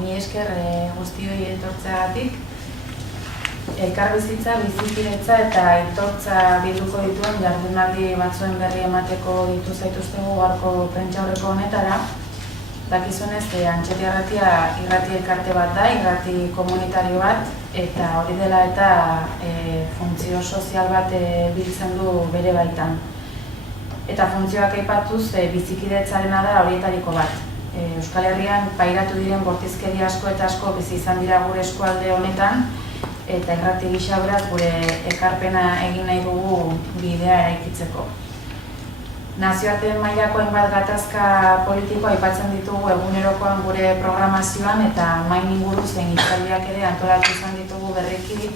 Mi esker guztioi etortzeagatik. Elkarbizitza, bizikidetza eta aitortza bilduko dituen jardunaldi batzuen berri emateko ditu zaituztegu gaurko prentsaurreko honetara. Dakizunez, Antxeti Irratia irrati elkarte bat da, irrati komunitario bat, eta hori dela eta funtzio sozial bat biltzen du bere baitan. Eta funtzioak aipatuz, bizikidetzarena da horietariko bat. Euskal Herrian pairatu diren bortizkeria asko eta asko bizi izan dira gure eskualde honetan, eta irrati gisa beraz gure ekarpena egin nahi dugu bidea eraikitzeko. Nazioartean mailako hainbat gatazka politikoa aipatzen ditugu egunerokoan gure programazioan eta main inguru zein hitzaldiak ere antolatu izan ditugu berriki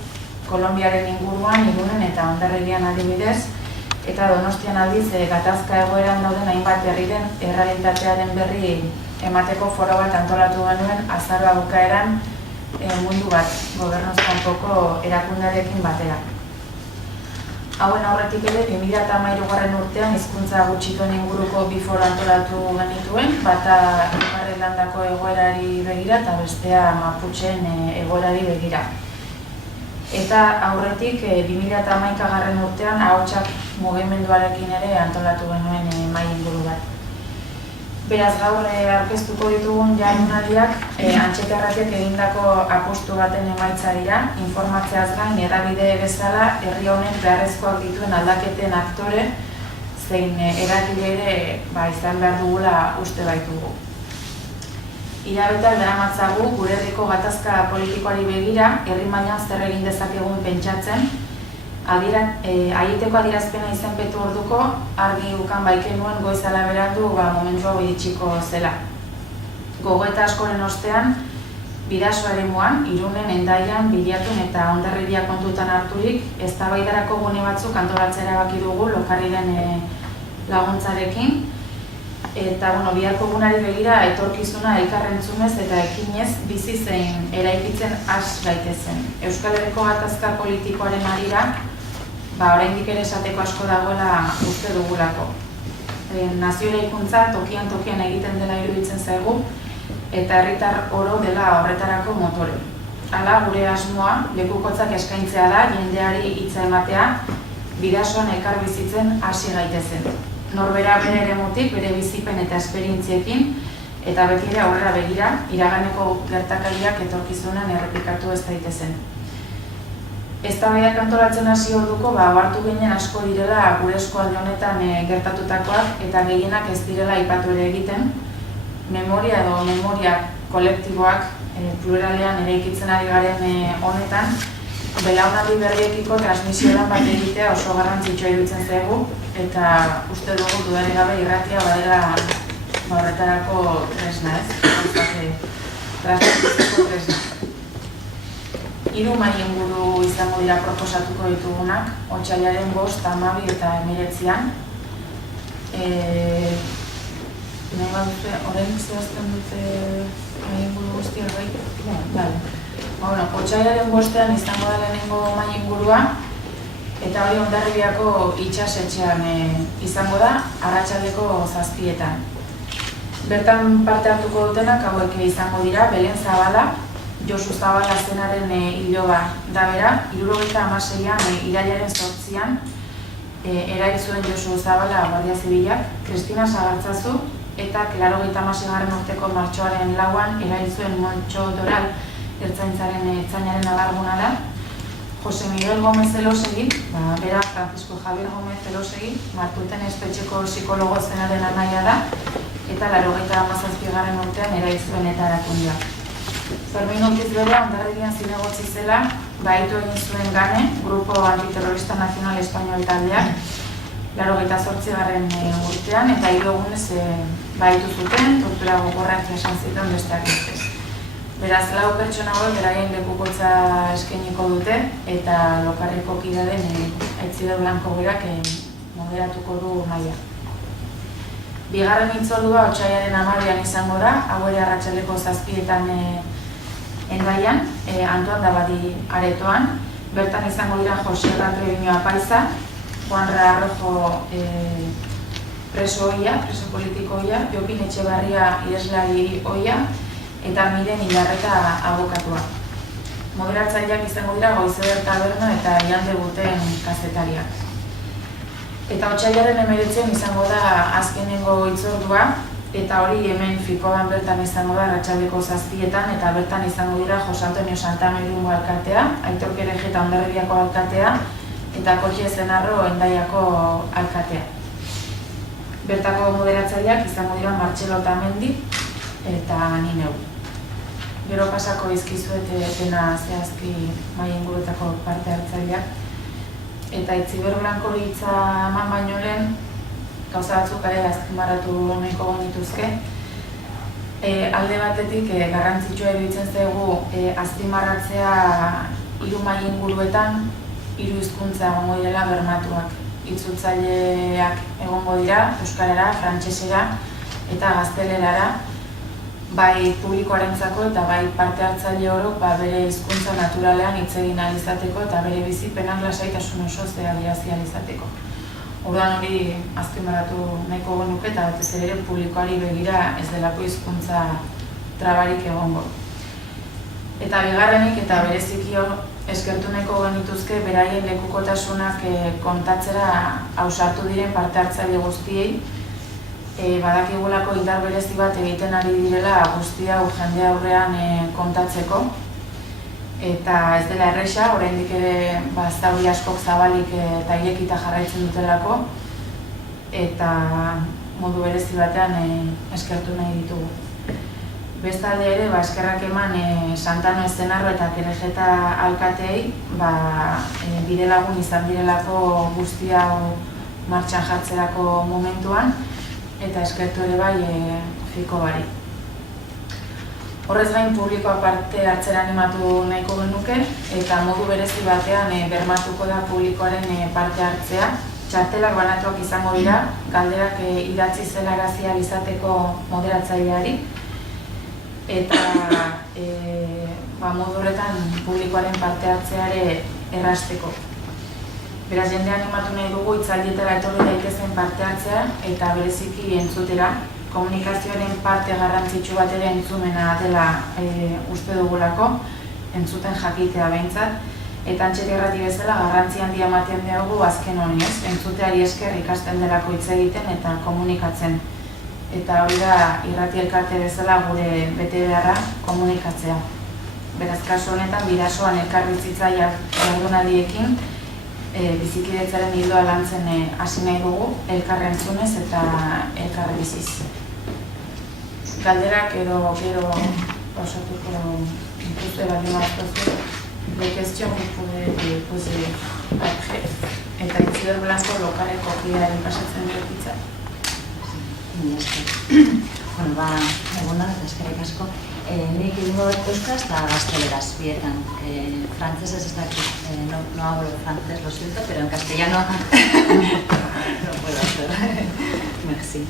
Kolonbiaren inguruan, Irunen eta Hondarribian adibidez, eta Donostian aldiz gatazka egoeran dauden hainbat herriren errealitatearen berri emateko foro bat antolatu genuen azaroa bukaeran mundu bat gobernuz kanpoko erakundearekin batera. Hauen aurretik ere 2013 urtean hizkuntza gutxituen inguruko bi foro antolatu genituen, bata Ipar Irlandako egoerari begira eta bestea Maputxeen egoerari begira. Eta aurretik 2011 urtean Ahotsak mugimenduarekin ere antolatu genuen mahai inguru bat. Beraz gaur aurkeztuko ditugun jardunaldiak Antxeti Irratiak egindako apustu baten emaitza dira, informatzeaz gain hedabide bezala herri honek beharrezkoak dituen aldaketen aktore zein eragile ere izan behar dugula uste baitugu. Hilabeteak daramatzagu gure herriko gatazka politikoari begira herri mailan zer egin dezakegun pentsatzen, aieteko adierazpena izenpetu orduko argi ukan baikenuen goizala berandu momentu hau iritsiko zela. Gogoeta askoren ostean, Bidasoa eremuan, Irunen, Hendaian, Biliatun eta Hondarribia kontutan harturik, eztabaidarako gune batzuk antolatzea erabaki dugu Lokarriren laguntzarekin. Eta biharko egunari begira etorkizuna elkarrentzunez eta ekinez bizi zein eraikitzen has gaitezen. Euskal Herriko gatazka politikoaren harira, oraindik ere esateko asko dagoela uste dugulako. Nazio eraikuntza tokian egiten dela iruditzen zaigu eta herritar oro dela horretarako motore. Hala, gure asmoa lekukotzak eskaintzea da jendeari hitza ematea Bidasoan elkarbizitzen hasi gaitezen. Norbera bere eremutik, bere bizipen eta esperientziekin eta beti ere aurrera begira, iraganeko gertakariak etorkizunean errepikatu ez daitezen. Eztabaidak antolatzen hasi orduko ohartu ginen asko direla gure eskualde honetan gertatutakoak eta gehienak ez direla aipatu ere egiten. Memoria edo memoria kolektiboak pluralean eraikitzen ari garen honetan, belaunaldi berriekiko transmisioan bat egitea oso garrantzitsua iruditzen zaigu eta uste dugu dudarik gabe irratia badela horretarako tresna, transmititzeko tresna. 3 mahai inguru izango dira proposatuko ditugunak, otsailaren 5, 12 eta 19an. Nahi badute, orain zehazten dute mahai inguru guztiak bai? Otsailaren 5ean izango da lehenengo mahai ingurua, eta hori Hondarribiako itsasetxean izango da, arratsaldeko 7etan. Bertan parte hartuko dutenak hauek izango dira, Belen Zabala, Josu Zabala zenaren iloba da bera, 76an irailaren 8an erail zuen Josu Zabala Guardia Zibilak, Kristina Sagartzazu eta 86. urteko martxoaren 4an erail zuen Montxo Doral ertzainaren alarguna da, Jose Miguel Gómez Elosegui, bera Francisco Javier Gómez Elosegui, Martuten espetxeko psikologo zenaren anaia da, eta 87. urtean erail zuen eta erakundea. Fermin Ortiz bera, Hondarribian zinegotzi zela, baitu egin zuen Gane, Grupo Antiterrorista Nacional Español taldeak, 88. urtean, eta 3 egunez baitu zuten, tortura gogorrak esan zituen besteak ez. Beraz, 4 pertsona hauek beraien lekukotza eskainiko dute, eta Lokarriko kide den Aitziber Blanco berak moderatuko du maila. Bigarren hitzordua otsailaren 12an izango da, hau ere arratsaldeko 7etan Hendaian, Antoan Dabadi aretoan. Bertan izango dira Jose Treviño Apaiza, Juan Rojo preso politiko oia, Jokin Etxebarria ireslari oia, eta Miren Ilarreta abokatua. Moderatzaileak izango dira Goizeder Taberna eta Ian Debuten kazetariak. Eta otsailaren 19 izango da azkenengo hitzordua, eta hori hemen Fikoan bertan izango da arratsaldeko 7etan, eta bertan izango dira Jose Antonio Santano Irungo alkatea, Aitor Kerejeta Hondarribiako alkatea, eta Koje Zenarro Hendaiako alkatea. Bertako moderatzaileak izango dira Martxelo Otamendi eta ni neu. Gero pasako izkizuet dena zehazki mahai inguruetako parte hartzaileak. Eta Itziber Blankori hitza eman baino lehen, gauza batzuk ere azpimarratu nahiko genituzke. Alde batetik garrantzitsua iruditzen zaigu azpimarratzea 3 mahai inguruetan 3 hizkuntza egongo direla bermatuak. Itzultzaileak egongo dira, euskarara, frantsesera eta gaztelerara, bai publikoarentzako eta bai parte hartzaile orok bere hizkuntza naturalean hitz egin ahal izateko eta bere bizipenak lasaitasun osoz adierazi ahal izateko. Orduan hori azpimarratu nahiko genuke eta batez ere publikoari begira ez delako hizkuntza trabarik egongo. Eta bigarrenik eta bereziki eskertu nahiko genituzke beraien lekukotasunak kontatzera ausartu diren parte hartzaile guztiei. Badakigulako indar berezi bat egiten ari direla guzti hau jende aurrean kontatzeko. Eta ez dela erresa, oraindik ere zauri askok zabalik eta irekita jarraitzen dutelako. Eta modu berezi batean eskertu nahi ditugu. Bestalde ere, eskerrak eman Santano Zenarro eta Kerejeta alkateei bidelagun izan direlako guzti hau martxan jartzerako momentuan, eta eskertu ere bai Fiko bari. Horrez gain publikoa parte hartzera animatu nahiko genuke, eta modu berezi batean bermatuko da publikoaren parte hartzea. Txartelak banatuak izango dira, galderak idatzi zelarazi ahal izateko moderatzaileari, eta modu horretan publikoaren parte hartzeare errazteko. Beraz, jende animatu nahi dugu hitzaldietara etorri daitezen parte hartzea eta bereziki entzutera. Komunikazioaren parte garrantzitsu bat ere entzumena dela uste dugulako, entzuten jakitea behintzat. Eta Antxeti Irrati bezala garrantzi handia ematen dugu azken honi, entzuteari esker ikasten delako hitz egiten eta komunikatzen. Eta hori da irrati elkarte bezala gure bete beharra komunikatzea. Beraz, kasu honetan bidasoan elkarbizitzaileak jardunaldiekin bizikidetzaren hildoa lantzen hasi nahi dugu, elkarren entzunez eta elkarre biziz. Galderak edo gero pasatuko dituzte baldin badaukazu, les questions que vous pouvez poser après. Eta Itziber Blanco lokaleko kidearen pasatzen dut hitza. Egunon eta eskerrik asko. Nik egingo dut euskaz eta gazteleraz bietan. Frantzesez ez dakit, no hablo francés, lo siento, pero en castellano no puedo hacer. Merci.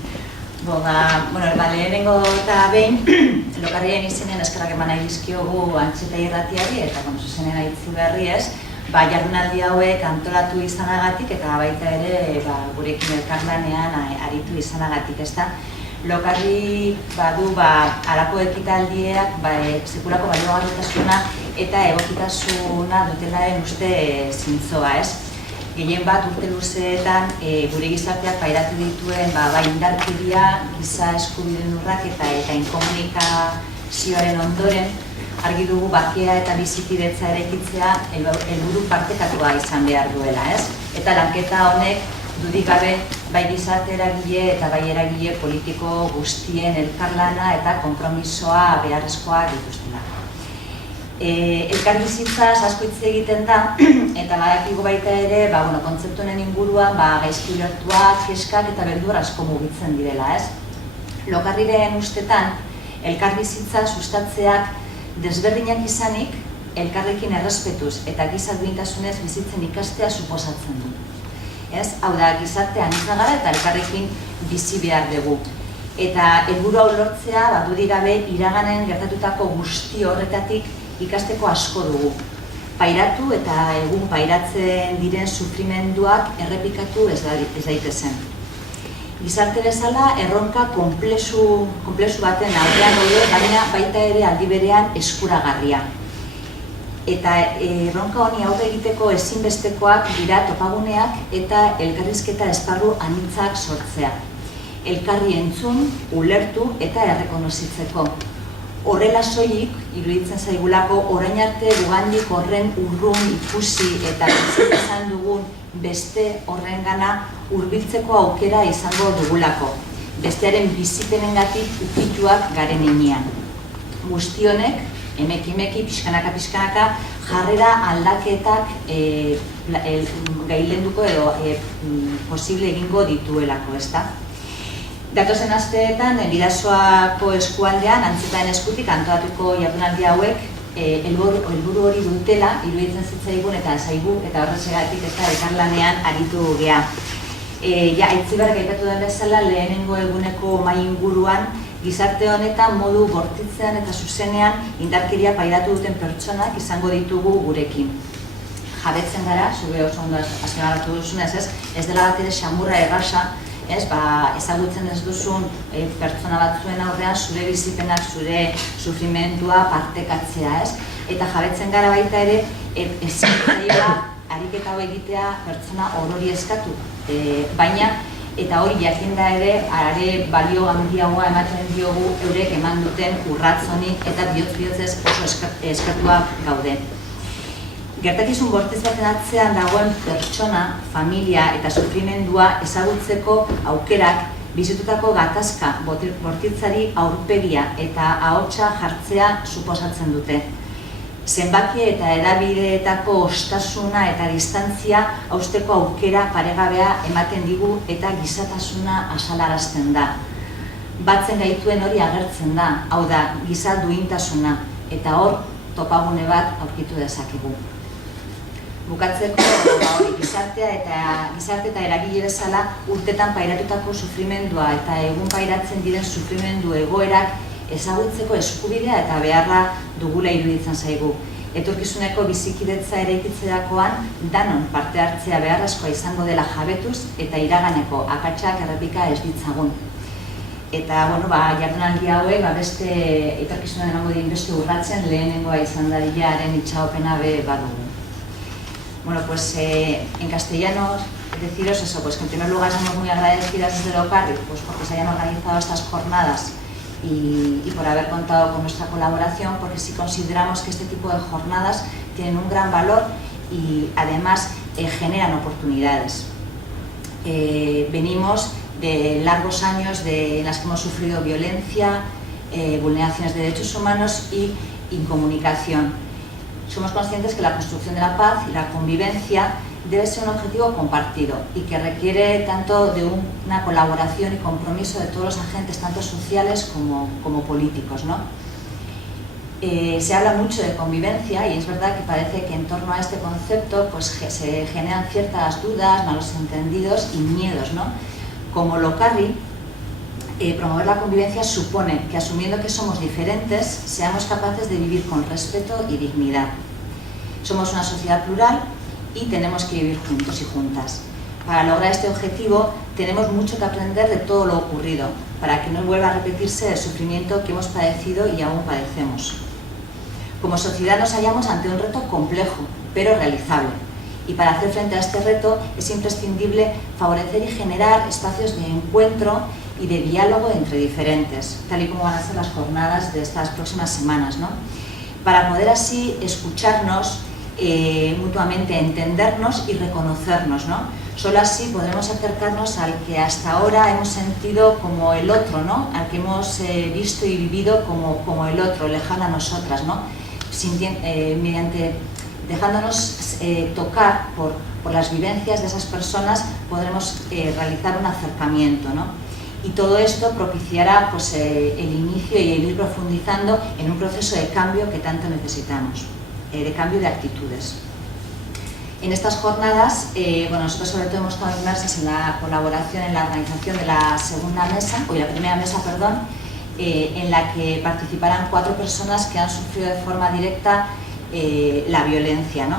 Lehenengo eta behin, lokarrien izenen eskerrak eman nahi dizkiogu Antxeta Irratiari eta zuzenen Itziberri ez, jardunaldi hauek antolatu izanagatik eta baita ere gurekin elkarlanean aritu izanagatik, ezta. Lokarri badu halako ekitaldiak sekulako baliogarritasuna eta egokitasuna dutelaren uste zintzoa, ez? Gehien bat urte luzeetan gure gizarteak pairatu dituen indarkeria, giza eskubideen urraketa eta inkomunikazioaren ondoren argi dugu bakea eta bizikidetza eraikitzea helburu partekatua izan behar duela, ez? Eta lanketa honek dudik gabe bai gizarte eragile eta bai eragile politiko guztien elkarlana eta konpromisoa beharrezkoa dituztela. Elkarbizitzaz asko hitz egiten da, eta badakigu baita ere, kontzeptu honen inguruan gaizki ulertuak, keskak eta beldur asko mugitzen direla, ez? Lokarriren ustetan, elkarbizitza sustatzeak desberdinak izanik, elkarrekin errespetuz eta giza duintasunez bizitzen ikastea suposatzen du. Hau da, gizartean izan gara eta elkarrekin bizi behar dugu. Eta helburu hau lortzea, dudik gabe, iraganen gertatutako guzti horretatik ikasteko asko dugu. Pairatu eta egun pairatzen diren sufrimenduak errepikatu ez daitezen. Gizarte bezala erronka konplexu baten aurrean daude, baina baita ere aldi berean eskuragarria. Eta erronka honi aurre egiteko ezinbestekoak dira topaguneak eta elkarrizketa esparru anitzak sortzea. Elkarri entzun, ulertu eta errekonozitzeko. Horrela soilik, iruditzen zaigulako, orain arte dugandik horren urrun ikusi eta izan dugun beste horrengana hurbiltzeko aukera izango dugulako, bestearen bizipenengatik ukituak garen heinean. Guztionek, emeki, pixkanaka, jarrera aldaketak gailenduko edo posible egingo dituelako, ezta? Datozen asteetan, Bidasoako eskualdean, Antzetaen eskutik antolatuko jardunaldi hauek helburu hori dutela, iruditzen zitzaigun eta zaigu eta horretxegatik eta elkarlanean aritu gea. Aitziberrak aipatu den bezala, lehenengo eguneko mahai inguruan, gizarte honetan modu bortitzean eta zuzenean indarkeria pairatu duten pertsonak izango ditugu gurekin. Jabetzen gara, zure oso ondo azkenaratu duzunez, ez dela bat ere xamurra erraza, ezagutzen ez duzun pertsona batzuen aurrean zure bizipenak, zure sufrimendua partekatzea, eta jabetzen gara baita ere ezin ariketa hau egitea pertsona orori eskatu, baina eta hori jakinda ere balio handiagoa ematen diogu eurek eman duten urratz honi eta bihotz-bihotzez oso eskatuak gaude. Gertakizun bortitz baten atzean dagoen pertsona, familia eta sufrimendua ezagutzeko aukerak bizitutako gatazka bortitzari aurpegia eta ahotsa jartzea suposatzen dute. Zenbaki eta hedabideetako ostasuna eta distantzia hausteko aukera paregabea ematen digu eta gizatasuna azalarazten da. Batzen gaituen hori agertzen da, hau da, giza duintasuna, eta hor topagune bat aurkitu dezakegu. Bukatzeko, gizartea eta eragile bezala urtetan pairatutako sufrimendua eta egun pairatzen diren sufrimendu egoerak ezagutzeko eskubidea eta beharra dugula iruditzen zaigu. Etorkizuneko bizikidetza eraikitzerakoan danon parte hartzea beharrezkoa izango dela jabetuz eta iraganeko akatsak errepika ez ditzagun. Eta, jardunaldi hauek beste etorkizunean emango dien beste urratzen lehenengoa izan dadiaren itxaopena badugu. En castellano, deciros eso, que en primer lugar somos muy agradecidas desde Locarri, porque se hayan organizado estas jornadas y por haber contado con nuestra colaboración, porque sí consideramos que este tipo de jornadas tienen un gran valor y además generan oportunidades. Venimos de largos años en las que hemos sufrido violencia, vulneraciones de derechos humanos y incomunicación. Somos conscientes que la construcción de la paz y la convivencia debe ser un objetivo compartido y que requiere tanto de una colaboración y compromiso de todos los agentes, tanto sociales como políticos, ¿no? Se habla mucho de convivencia y es verdad que parece que en torno a este concepto se generan ciertas dudas, malos entendidos y miedos, ¿no? Como Locarri, promover la convivencia supone que, asumiendo que somos diferentes, seamos capaces de vivir con respeto y dignidad. Somos una sociedad plural y tenemos que vivir juntos y juntas. Para lograr este objetivo tenemos mucho que aprender de todo lo ocurrido, para que no vuelva a repetirse el sufrimiento que hemos padecido y aún padecemos. Como sociedad nos hallamos ante un reto complejo, pero realizable. Y para hacer frente a este reto es imprescindible favorecer y generar espacios de encuentro y de diálogo entre diferentes, tal y como van a ser las jornadas de estas próximas semanas, ¿no? Para poder así escucharnos mutuamente, entendernos y reconocernos, ¿no? Solo así podremos acercarnos al que hasta ahora hemos sentido como el otro, ¿no? Al que hemos visto y vivido como el otro, lejano a nosotras, ¿no? Dejándonos tocar por las vivencias de esas personas, podremos realizar un acercamiento, ¿no? Y todo esto propiciará el inicio y el ir profundizando en un proceso de cambio que tanto necesitamos, de cambio de actitudes. En estas jornadas, nosotros sobre todo hemos estado inmersas en la colaboración, en la organización de la primera mesa, en la que participarán 4 personas que han sufrido de forma directa la violencia, ¿no?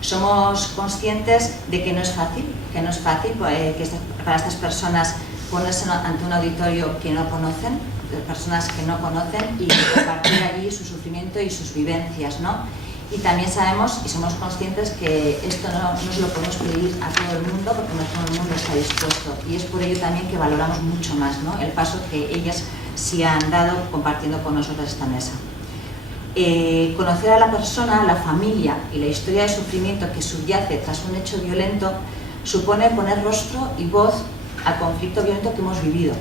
Somos conscientes de que no es fácil, que para estas personas ponerse ante un auditorio que no conocen, de personas que no conocen, y compartir allí su sufrimiento y sus vivencias, ¿no? Y también sabemos y somos conscientes que esto no se lo podemos pedir a todo el mundo, porque no todo el mundo está dispuesto, y es por ello también que valoramos mucho más, ¿no?, el paso que ellas sí han dado compartiendo con nosotros esta mesa. Conocer a la persona, la familia y la historia de sufrimiento que subyace tras un hecho violento supone poner rostro y voz al conflicto violento que hemos vivido.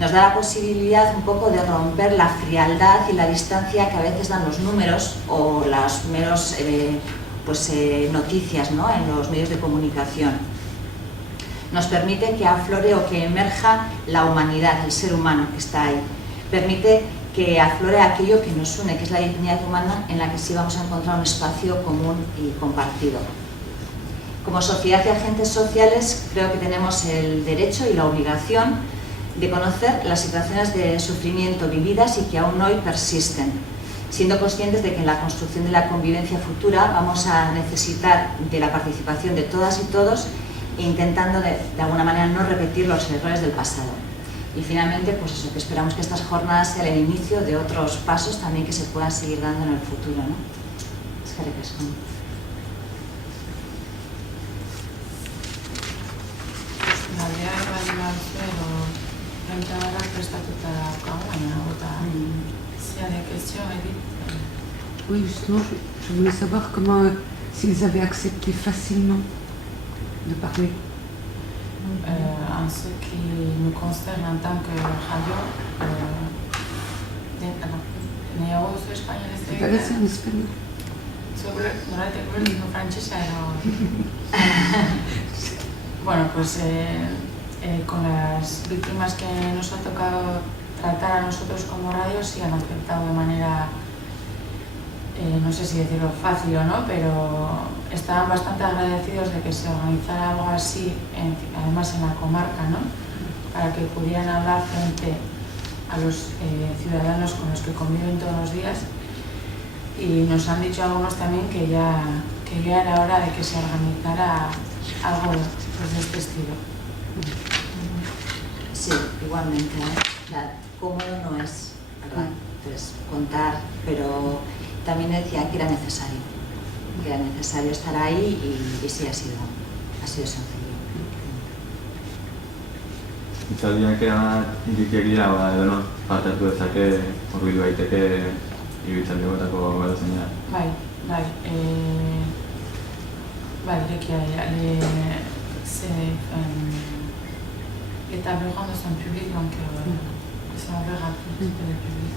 Nos da la posibilidad un poco de romper la frialdad y la distancia que a veces dan los números o las meros noticias, ¿no?, en los medios de comunicación. Nos permite que aflore o que emerja la humanidad, el ser humano que está ahí. Permite que aflore aquello que nos une, que es la dignidad humana, en la que sí vamos a encontrar un espacio común y compartido. Como sociedad y agentes sociales, creo que tenemos el derecho y la obligación de conocer las situaciones de sufrimiento vividas y que aún hoy persisten, siendo conscientes de que en la construcción de la convivencia futura vamos a necesitar de la participación de todas y todos, e intentando de alguna manera no repetir los errores del pasado. Y finalmente, pues eso, que esperamos que estas jornadas sean el inicio de otros pasos también que se puedan seguir dando en el futuro, ¿no? Eskerrik asko. Galdera baldin baduzu edo prentsagarrak prestatuta daukagu, baina s'il y a des questions, Edith. Oui, justement, je voulais savoir comment, s'ils avaient accepté facilement de parler. En ce qui nous concerne en tant que radio, nahiago duzu espainolez ¿Te parece en español? Zuek noratek ulertuko frantsesa edo... Bueno, pues con las víctimas que nos ha tocado tratar a nosotros como radio, sí han aceptado de manera, no sé si decirlo fácil o no, pero estaban bastante agradecidos de que se organizara algo así, además en la comarca, ¿no?, para que pudieran hablar frente a los ciudadanos con los que conviven todos los días. Y nos han dicho algunos también que ya era hora de que se organizara algo pues, de este estilo. Sí, igualmente, cómodo no es, ¿verdad? Pues contar, pero también decían que era necesario estar ahí, y sí ha sido sencillo. Itzaldiak indikiak dira, edonon parteatu dezake, hurbildu daiteke ibiltzaldietako edozeina. Irekia les tables rondes sont publiques, donc c'est ouvert à tout le public.